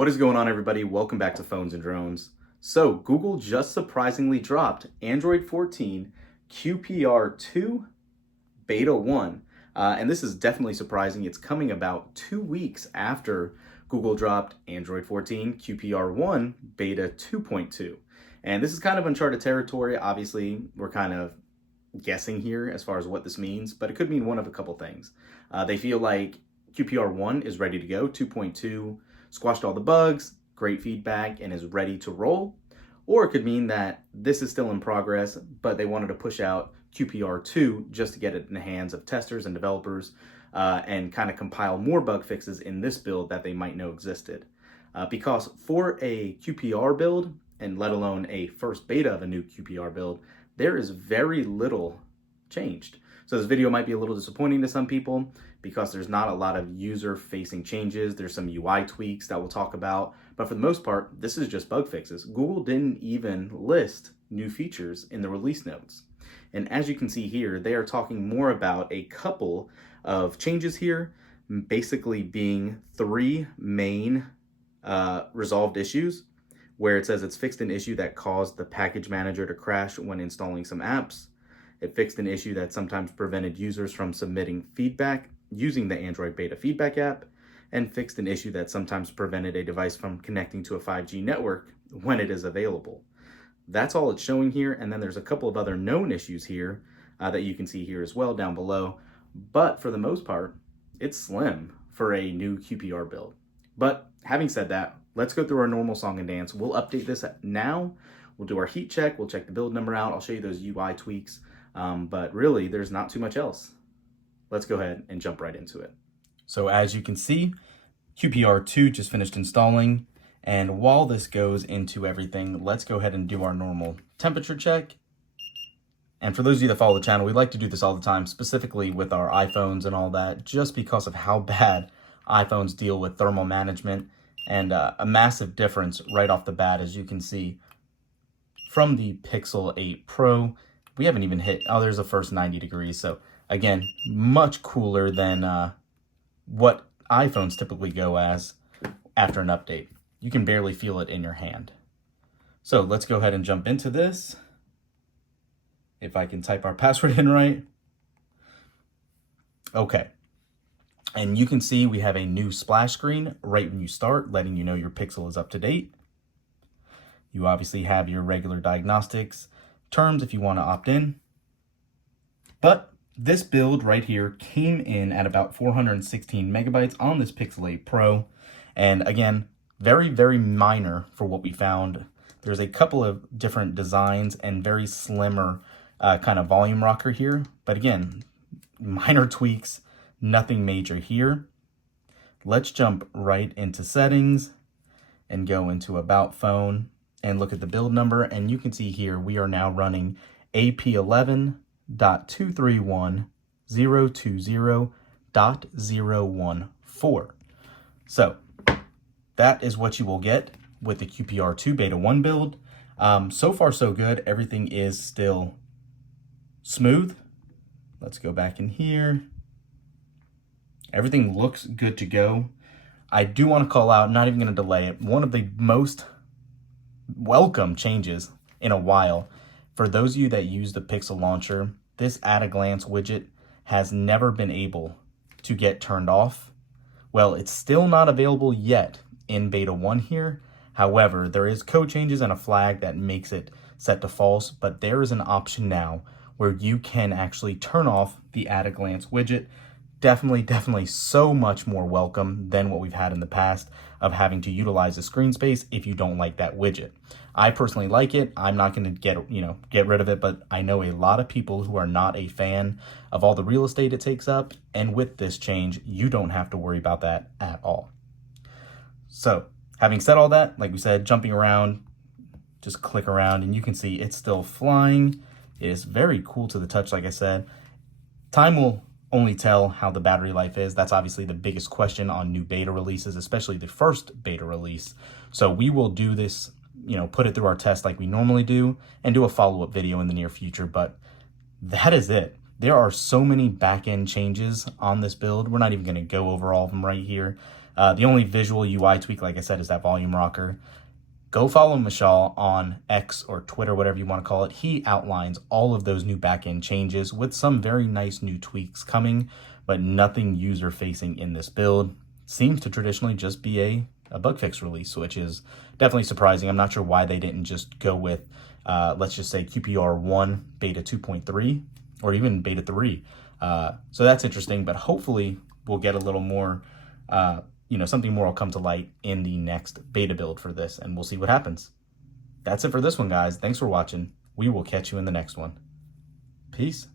What is going on, everybody? Welcome back to Phones and Drones. So Google just surprisingly dropped Android 14 QPR2 Beta 1. And this is definitely surprising. It's coming about 2 weeks after Google dropped Android 14 QPR1 Beta 2.2. And this is kind of uncharted territory. Obviously, we're kind of guessing here as far as what this means, but it could mean one of a couple things. They feel like QPR1 is ready to go. 2.2 squashed all the bugs, great feedback, and is ready to roll. Or it could mean that this is still in progress, but they wanted to push out QPR2 just to get it in the hands of testers and developers and kind of compile more bug fixes in this build that they might know existed. Because for a QPR build, and let alone a first beta of a new QPR build, there is very little changed. So this video might be a little disappointing to some people because there's not a lot of user-facing changes. There's some UI tweaks that we'll talk about, but for the most part, this is just bug fixes. Google didn't even list new features in the release notes. And as you can see here, they are talking more about a couple of changes here, basically being 3 main resolved issues, where it says it's fixed an issue that caused the package manager to crash when installing some apps. It fixed an issue that sometimes prevented users from submitting feedback using the Android Beta feedback app, and fixed an issue that sometimes prevented a device from connecting to a 5G network when it is available. That's all it's showing here, and then there's a couple of other known issues here that you can see here as well down below, but for the most part, it's slim for a new QPR build. But having said that, let's go through our normal song and dance. We'll update this now. We'll do our heat check. We'll check the build number out. I'll show you those UI tweaks. But really, there's not too much else. Let's go ahead and jump right into it. So as you can see, QPR2 just finished installing. And while this goes into everything, let's go ahead and do our normal temperature check. And for those of you that follow the channel, we like to do this all the time, specifically with our iPhones and all that, just because of how bad iPhones deal with thermal management. And a massive difference right off the bat, as you can see from the Pixel 8 Pro. We haven't even hit, there's the first 90 degrees. So again, much cooler than what iPhones typically go as after an update. You can barely feel it in your hand. So let's go ahead and jump into this. If I can type our password in right. Okay. And you can see we have a new splash screen right when you start, letting you know your Pixel is up to date. You obviously have your regular diagnostics terms if you want to opt in. But this build right here came in at about 416 megabytes on this Pixel 8 Pro. And again, very, very minor for what we found. There's a couple of different designs and very slimmer kind of volume rocker here. But again, minor tweaks. Nothing major here. Let's jump right into settings and go into about phone and look at the build number. And you can see here, we are now running AP11.231.020.014. So that is what you will get with the QPR2 Beta 1 build. So far, so good. Everything is still smooth. Let's go back in here. Everything looks good to go. I do want to call out, not even going to delay it, one of the most welcome changes in a while. For those of you that use the Pixel launcher, this at-a-glance widget has never been able to get turned off. Well, it's still not available yet in Beta 1 here. However, there is code changes and a flag that makes it set to false, but there is an option now where you can actually turn off the at-a-glance widget. Definitely so much more welcome than what we've had in the past of having to utilize the screen space if you don't like that widget. I personally like it. I'm not going to get rid of it, but I know a lot of people who are not a fan of all the real estate it takes up, and with this change, you don't have to worry about that at all. So, having said all that, like we said, jumping around, just click around and you can see it's still flying. It is very cool to the touch, like I said. Time will only tell how the battery life is. That's obviously the biggest question on new beta releases, especially the first beta release. So we will do this, put it through our test like we normally do and do a follow-up video in the near future. But that is it. There are so many back-end changes on this build. We're not even going to go over all of them right here. The only visual UI tweak, like I said, is that volume rocker. Go follow Mishal on X or Twitter, whatever you want to call it. He outlines all of those new backend changes with some very nice new tweaks coming, but nothing user-facing in this build. Seems to traditionally just be a bug fix release, which is definitely surprising. I'm not sure why they didn't just go with, let's just say QPR1 Beta 2.3 or even Beta 3. So that's interesting, but hopefully we'll get a little more, something more will come to light in the next beta build for this, and we'll see what happens. That's it for this one, guys. Thanks for watching. We will catch you in the next one. Peace.